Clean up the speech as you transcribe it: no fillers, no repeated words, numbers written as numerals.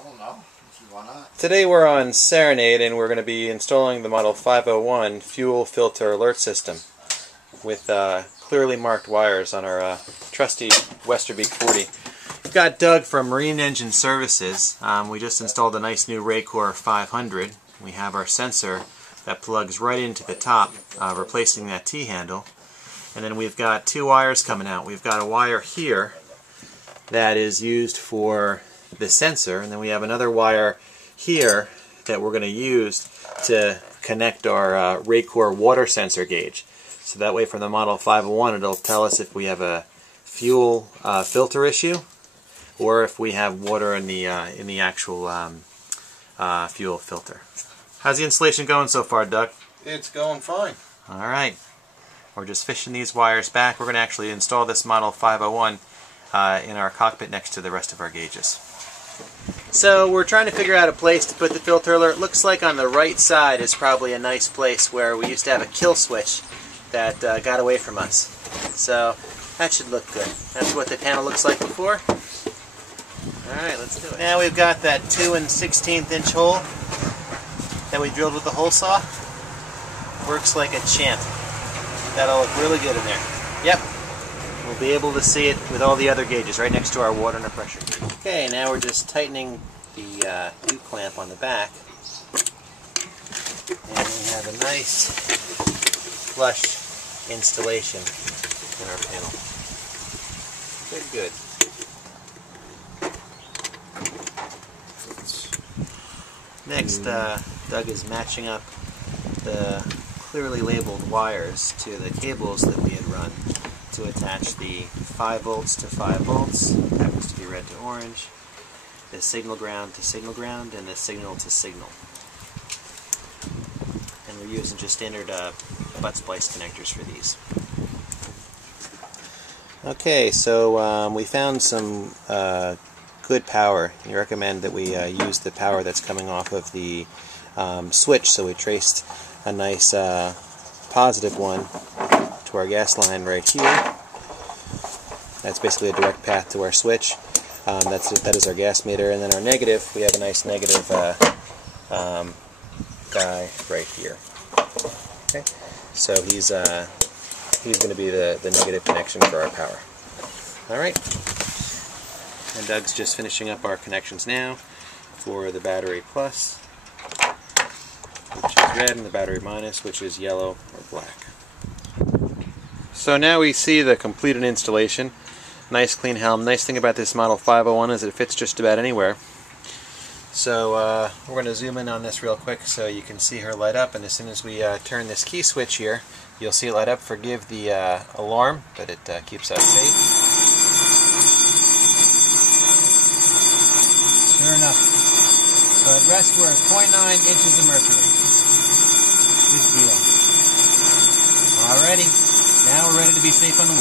I don't know. Why not? Today we're on Serenade and we're going to be installing the Model 501 fuel filter alert system with clearly marked wires on our trusty Westerbeek 40. We've got Doug from Marine Engine Services. We just installed a nice new Raycor 500. We have our sensor that plugs right into the top, replacing that T-handle. And then we've got two wires coming out. We've got a wire here that is used for the sensor, and then we have another wire here that we're going to use to connect our Raycor water sensor gauge. So that way from the Model 501 it'll tell us if we have a fuel filter issue or if we have water in the actual fuel filter. How's the installation going so far, Doug? It's going fine. Alright. We're just fishing these wires back. We're going to actually install this Model 501 in our cockpit next to the rest of our gauges. So we're trying to figure out a place to put the filter alert. Looks like on the right side is probably a nice place where we used to have a kill switch that got away from us. So that should look good. That's what the panel looks like before. Alright, let's do it. Now we've got that 2 1/16 inch hole that we drilled with the hole saw. Works like a champ. That'll look really good in there. Yep. We'll be able to see it with all the other gauges right next to our water and our pressure gauge. Okay, now we're just tightening the U-clamp on the back. And we have a nice flush installation in our panel. Good, good. Next, Doug is matching up the clearly labeled wires to the cables that we had run to attach the 5 volts to 5 volts, happens to be red to orange, the signal ground to signal ground, and the signal to signal. And we're using just standard butt splice connectors for these. Okay, so we found some good power. You recommend that we use the power that's coming off of the switch, so we traced a nice positive one to our gas line right here. That's basically a direct path to our switch. That is our gas meter, and then our negative, we have a nice negative guy right here. Okay, so he's going to be the negative connection for our power. All right, and Doug's just finishing up our connections now for the battery plus, which is red, and the battery minus, which is yellow or black. So now we see the completed installation. Nice clean helm. Nice thing about this Model 501 is it fits just about anywhere. So we're going to zoom in on this real quick so you can see her light up, and as soon as we turn this key switch here, you'll see it light up. Forgive the alarm, but it keeps us safe. Sure enough. So at rest we're at 0.9 inches of mercury. Good deal. Alrighty, now we're ready to be safe on the